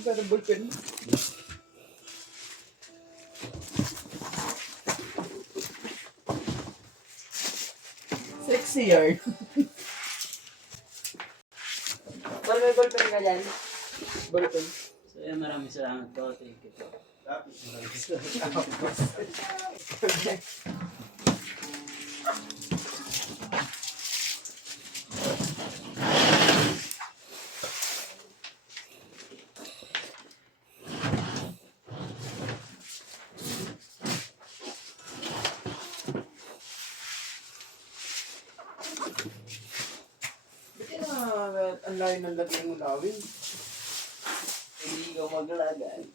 ka ng ballpen. Sexy yarn. Paano may ballpen ka dyan? Ballpen. So yan, maraming salamat po. Thank you po. Maraming salamat. Ang layo ng lagay mo lawin. Hindi ka maglagay.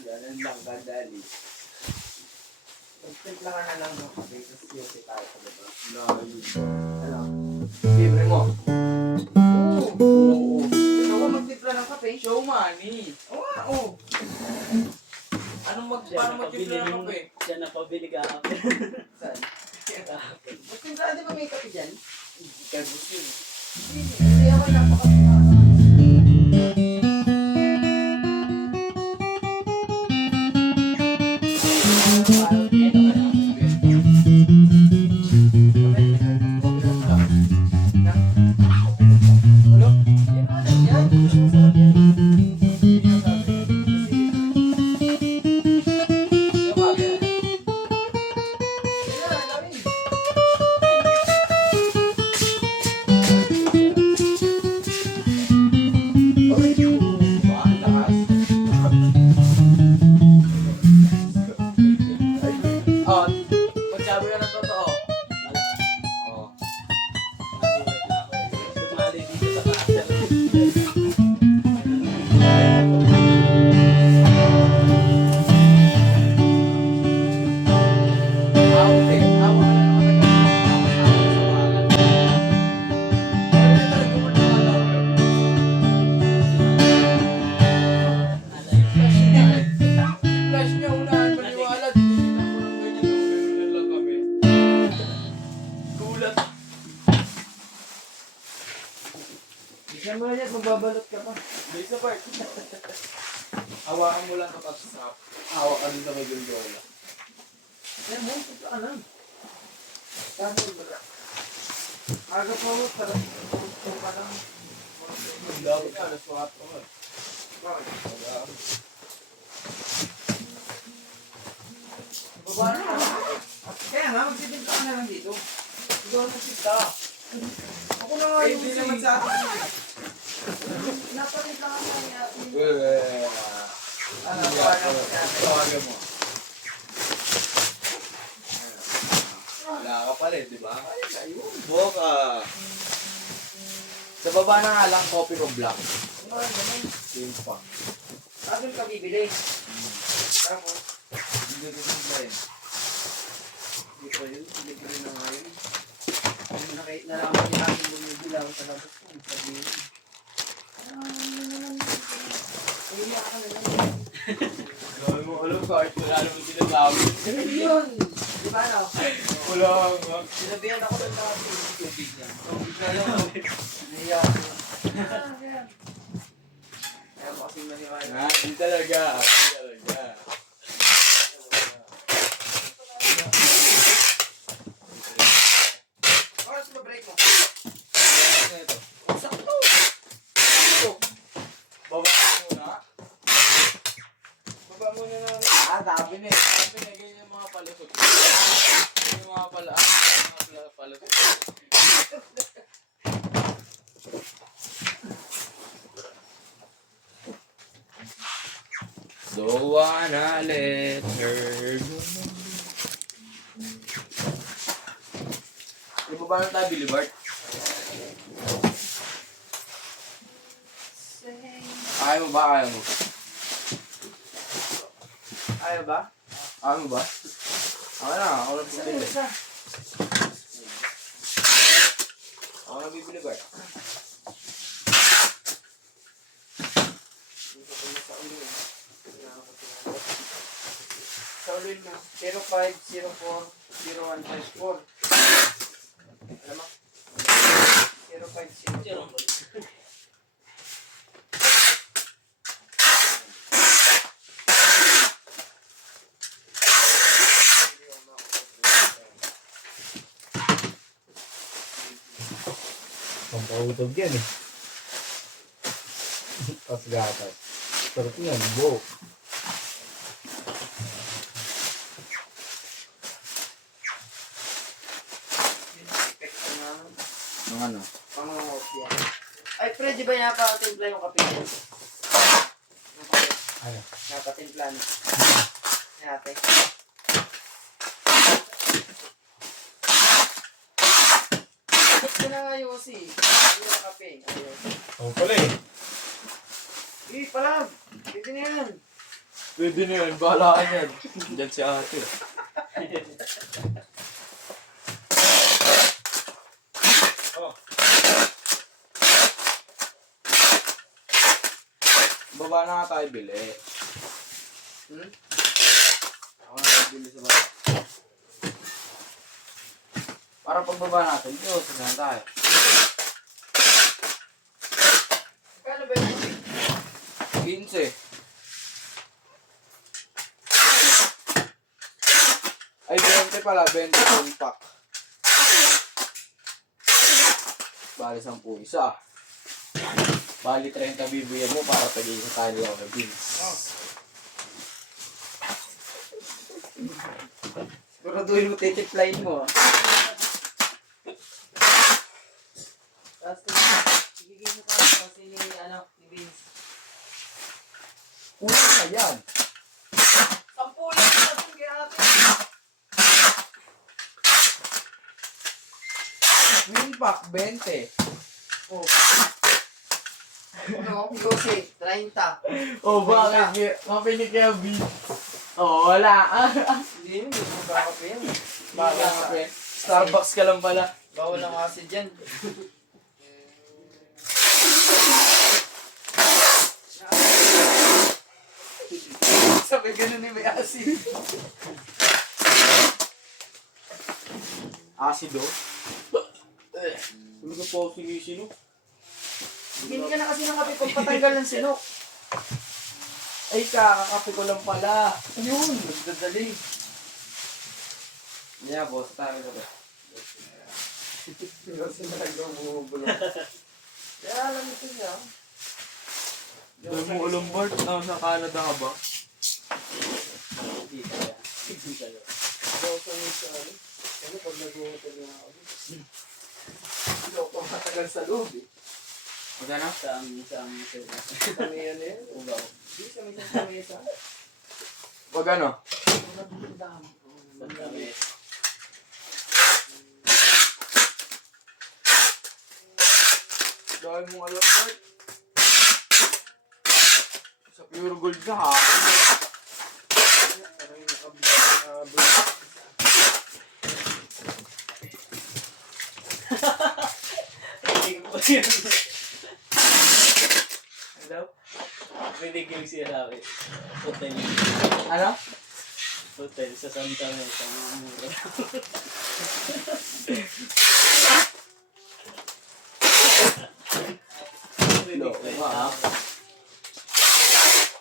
Ganun lang kadali. Magtimpla ka na lang ng kape, tapos yosi tayo sa diba? Layo. Ano? Libre mo? Oo. Ito ko magtimpla ng kape. Show money. Oo. Paano magtimpla ng kape? Siya na pabili ka. Saan? Magtimpla, di ba may kape dyan? Kagos yun. Hindi ako napaka-timpla. Yan mo yan, magbabalot ka pa. May isa part. Hawakan mo lang kapag stop. Hawak ka din sa may gondola. Yan mo, ito ka lang. Saan mo ba? Aga pa mo, parang ito pa lang. Ang dami ka, nasuhat ko nga. Bakit? Wala. Baba na ka. Kaya nga, magtitinta ka na lang dito. Ikaw magtinta. Ako na nga Ay, yung hindi naman sa akin. Napalit lang ako niya. Ano, tawagan mo. Wala ka pa rin, di ba? Ay, ayun. Boka. Sa baba na nga lang, copy ko black. Ano naman? Same pa. Doon ka bibili. Tapos, Hindi ko ba rin. Hindi pa yun. Hindi ko rin na nga yun. nalaman niya natin bumibili ako sa labas ko. Sabihin. Umiyak ka na lang. Gawin mo, alam ka, art wala naman sinasabi. Ganun yun! Di ba no? Wala nga. Sinabihan ako ng dati. Tubig na. Tubig na lang. Umiyak ako. Kaya mo kasing maniwala. Hindi talaga. Hindi talaga. Oras mo break mo. Ano ito? Sakto! Baba mo muna. Baba muna na. Dami na eh. Sabi na ganyan yung mga palusot. Yung mga pala. Mga palusot. Don't wanna let her go. Ibaba na tayo, Billy Bart. Ayaw mo ba? Ayaw mo? Ayaw ba? Ayaw mo ba? Ako na, ako na bibili. Ako na bibili, Bart. Sa ulin mo. 0504-0154. Alam mo? 0504. Pampahutog yan eh. Tapos gatas. Sarap yan, buo. Epekto na. Ang ano? Pangangopya. Ay, pre, di ba napatimpla yung kape? Yung kape. Ano? Napatimpla na. Ate. Ba't ka na nga Yossi? Hindi na kape. Ayos. Ako pala eh. Eh, palag! Pwede na yan. Pwede na yun, bahala ka yan. Diyan si ate. Oh. Baba na nga tayo bili. Hmm? Ako na bili sa baba. Para pagbaba natin, Diyos, saan tayo? Kano ba yun? 15. Ay, 20 pala, 20 full pack. Bali 10 isa. Bali 30 bibigyan mo para tagin sa tayo ng beans. Siguraduhin mo titiplayin mo. Tapos igigil mo ka kasi ni Vince. Kulang na yan. 10 lang sa itong kaya ate. Full pack, 20. Oh. Ano, Yossi, 30. Oh, bakit? Mapinig kaya beans. Oh, wala. Hindi yun, hindi mo kakape yan. Bakit nga, pre? Starbucks ka lang pala. Bawal ang acid dyan. Sabi ganun ni may acid. Acido. Ano ka po sinisino? Hindi ka na kasi ng kape kung patanggal ng sinok. Ay, kakakape ko lang pala. Ayun, nagdadali. Yeah, boss, tayo na ba? Kasi talagang bumubulong. Kaya alam ito niya. Dahil mo ulang Bart, sa Canada ka ba? Hindi kaya. Hindi kaya. Daw sa mga sa ano. Ano pag nag-hotel na ako. Hindi ako matagal sa loob eh. Magana? Sa amin, Sa may ano yan. ugaw. Hindi sa may sa mesa. Magano? Sa tamis. Dahil mo alam Bart. Sa pure gold ka ha. Parang nakabulong. Hindi ko pa yun. Hello? Rinig yung sinabi. Hotel. Ano? Hotel sa Santa Mesa. Mura. Rinig Loko lang. ka ha.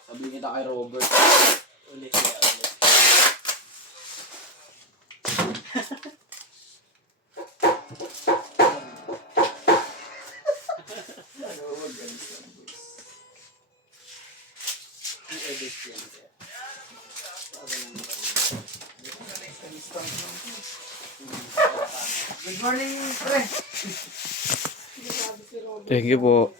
Sabihin kita kay Robert. Ulit kaya ulit. Ano ba ganito? I-edit yan kaya. Sabi lang ba? Good morning, pre. Thank you po.